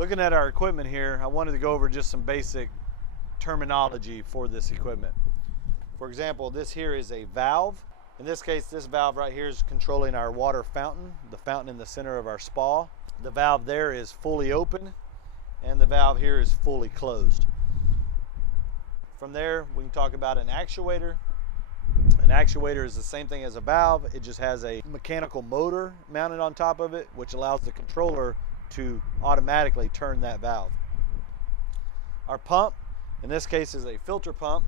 Looking at our equipment here, I wanted to go over just some basic terminology for this equipment. For example, this here is a valve. In this case, this valve right here is controlling our water fountain, the fountain in the center of our spa. The valve there is fully open, and the valve here is fully closed. From there, we can talk about an actuator. An actuator is the same thing as a valve. It just has a mechanical motor mounted on top of it, which allows the controller to automatically turn that valve. Our pump, in this case, is a filter pump,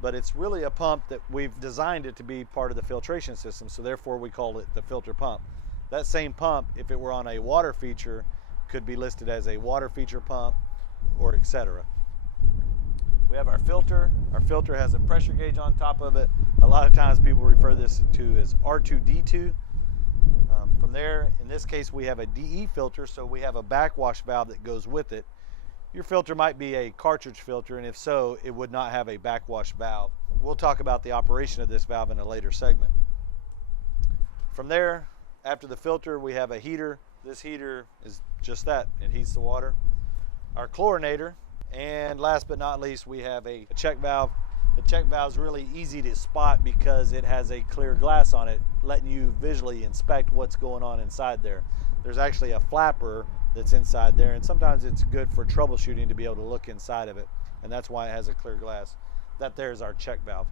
but it's really a pump that we've designed it to be part of the filtration system, so therefore we call it the filter pump. That same pump, if it were on a water feature, could be listed as a water feature pump, or etc. We have our filter. Our filter has a pressure gauge on top of it. A lot of times people refer this to as R2D2. From there, in this case, we have a DE filter, so we have a backwash valve that goes with it. Your filter might be a cartridge filter, and if so, it would not have a backwash valve. We'll talk about the operation of this valve in a later segment. From there, after the filter, we have a heater. This heater is just that. It heats the water. Our chlorinator, and last but not least, we have a check valve. The check valve is really easy to spot because it has a clear glass on it, letting you visually inspect what's going on inside there. There's actually a flapper that's inside there, and sometimes it's good for troubleshooting to be able to look inside of it, and that's why it has a clear glass. That there is our check valve.